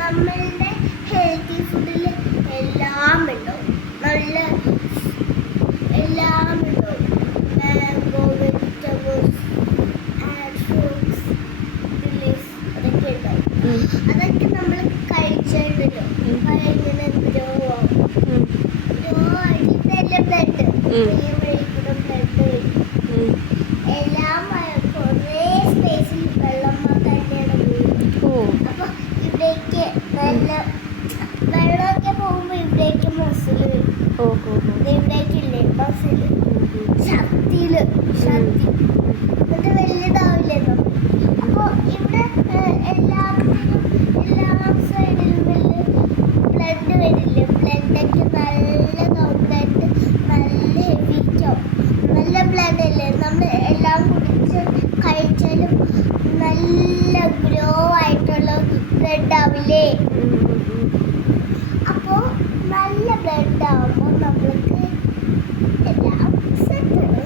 നമ്മളുടെ ഹെൽത്തി ഫുഡിൽ എല്ലാം ഉണ്ടാവും, നല്ല എല്ലാം ഉണ്ടാവും. മാംഗോ, വെജിറ്റബിൾസ് ആൻഡ് ഫ്രൂട്ട്സ്, അതൊക്കെ ഉണ്ടാവും. അതൊക്കെ നമ്മൾ കഴിച്ചിട്ടുണ്ടല്ലോ, ഇങ്ങനെ ഗ്രോ ആയിട്ട് ബ്ലഡ് എല്ലാം കുറേ സ്പേസിൽ വെള്ളം തന്നെയാണ് പോകുന്നത്. അപ്പൊ ഇവിടേക്ക് നല്ല വെള്ളമൊക്കെ പോകുമ്പോ ഇവിടേക്ക് മസിൽ വരും. ഇവിടേക്കില്ലേ മസിൽ ശക്തി എന്നിട്ട് വലുതാവില്ലല്ലോ. അപ്പൊ ഇവിടെ എല്ലാത്തിനും എല്ലാ സൈഡിലും ബ്ലഡ് വരില്ലേ, ബ്ലഡൊക്കെ നല്ലതാവും, ബ്ലഡ് നല്ല ഹെവിക്കാവും. നല്ല ബ്ലഡ് അല്ലേ, നമ്മൾ എല്ലാം കുടിച്ച് കഴിച്ചാലും നല്ല ഗ്രോ ആയിട്ടുള്ള ബ്ലഡ് ആവില്ലേ. അപ്പോൾ നല്ല ബ്ലഡ് ആവുമ്പോൾ നമ്മൾക്ക് എല്ലാം സെറ്റാണ്.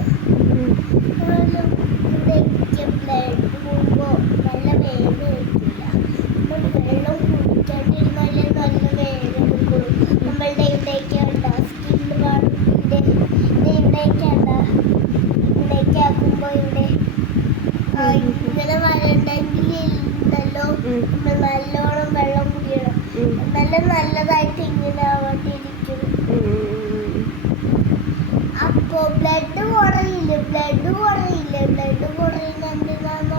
ഇവിടേക്ക് ബ്ലഡ് പോകുമ്പോൾ നല്ല വേദന വരില്ല. നമ്മൾ വെള്ളം കുടിക്കാണ്ടിരുന്നാലേ നല്ല വേദന എടുക്കുള്ളൂ. നമ്മളുടെ ഇവിടേക്ക് ഉണ്ടോ സ്കിൻ പാടിൻ്റെ ഇവിടേക്കുണ്ട, ഇവിടേക്ക് ആക്കുമ്പോൾ ഇവിടെ ഇങ്ങനെ വരണ്ടെങ്കിൽ ഉണ്ടല്ലോ, നമ്മൾ നല്ലോണം വെള്ളം കുടിക്കണം. നല്ലതായിട്ട് ഇങ്ങനെ ആവാണ്ടിരിക്കും. അപ്പോൾ ബ്ലഡ് കുറയില്ല, ബ്ലഡ് കുറയുന്ന എന്തിനാന്ന്